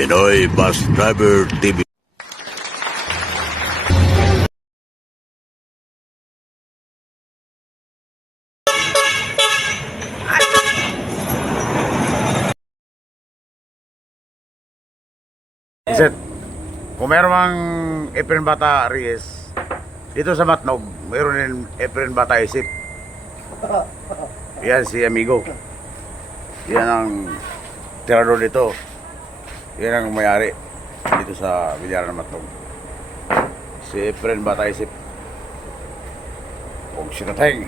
Pinoy Bus Driver TV. Set, kung meron mang Efren Bata Reyes dito sa Matnog, meron din Efren Bata Isip. Yan si Amigo. Yan ang tirador dito. Yan ang mayari dito sa Bilyaran ng Matnog. Si Efren Bata Isip. Huwag sinateng.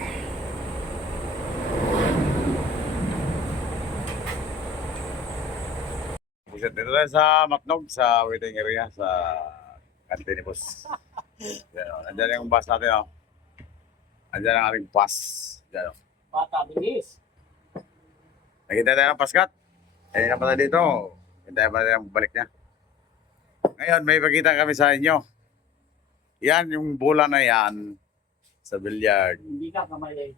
Dito tayo sa Matnog, sa waiting area, sa kantin ni Boss. Yan, andyan yung bus natin. Andyan ang ating bus. Yan, Bata, bilis. nakita tayo ng paskat. Eh, na pala dito. Hintay pa tayo ang balik niya. Ngayon, may pakita kami sa inyo. Yan, yung bola na yan sa billiard. Hindi ka kamay.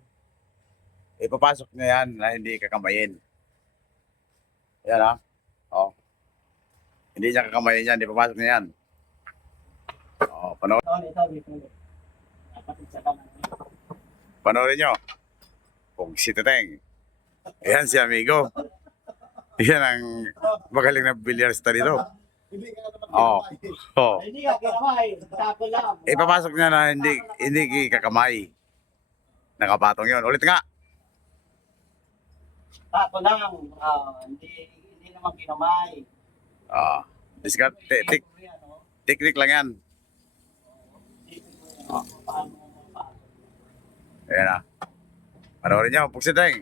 Ipapasok na yan na hindi kakamayin. Yan ha. Oh. Hindi niya kakamayin yan, ipapasok na yan. Oh, Ito, dito. Kapatid sa kanan. panoorin nyo. Kung si Teteng. Yan si Amigo. Yan ang magaling na bilyarista dito. Oh. Oh. Hindi ka kamay. Tapo lang. Ipapasok niya na hindi kakamay. Nakapatong yon. Ulit nga. Tapo lang. Hindi naman kinamay. Ah, discard technique lang yan. Ayan na. Panoorin nyo, Pugsideng.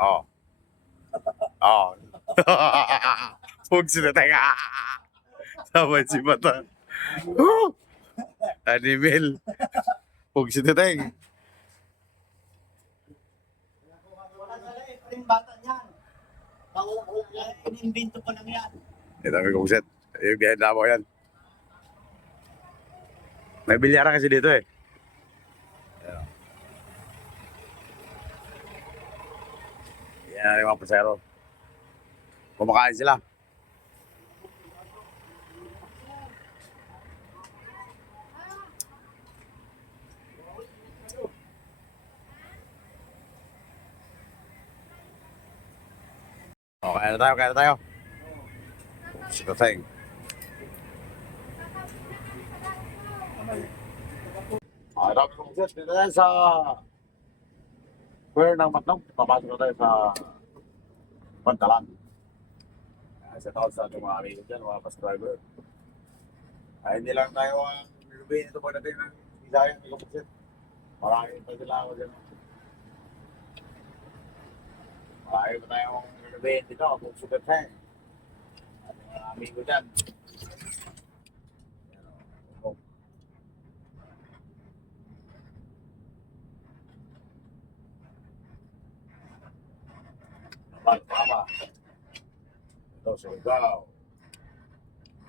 Oh. Oh. Pugsideng. Sabay si Bata. Animal. Pugsideng. Wala na lang. Yung bata niyan. Inimbento ko lang yan. Ito may kungsit. Yung behind na mo yan. May bilyaran kasi dito eh. Ayan. Yan yung mga pasero. Kumakain sila. O, kaya na tayo. Si Tateng. Dami kong set. Dito tayo sa square ng Matnog. Papasok na tayo sa Pantalan. Sa taon sa ating mga amigos dyan, mga bus driver. Ay, hindi lang tayo ang nilubihin ito pagdating ng Isayang ni Kapagsit. Marami pa sila ako dyan. Marami pa tayong nilubihin dito kung super tank. Ating mga amigo dyan. Tama. Ito, Surigao.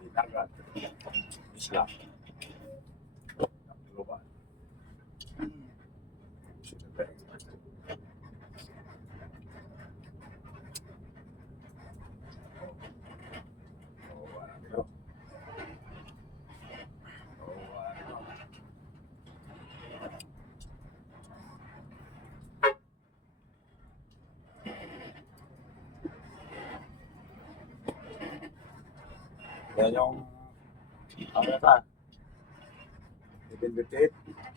Dinagat. Isla. Global. Yan yung ano na 1858.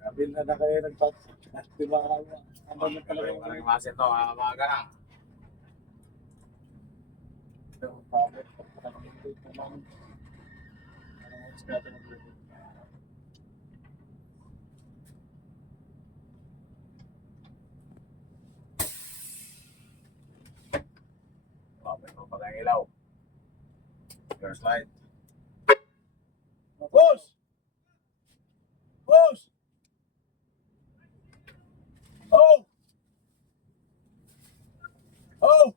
Kabil na kayo nagpat. Di ba? Ano na talaga yung Maraming masin to, mga gana. ng ilaw. First light. Push! Push! Oh! Oh!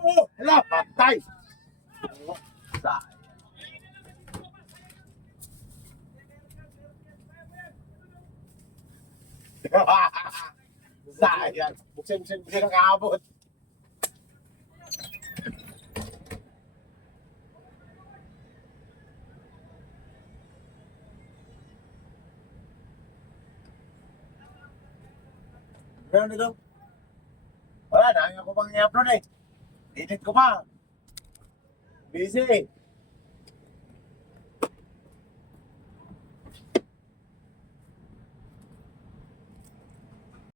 Oh! Hala! Patay! Sayang. Sayang. Buksin-buksin nakakabot. Meron dito. Wala, dahil ako pang i-upload eh. Edit ko pa. Busy.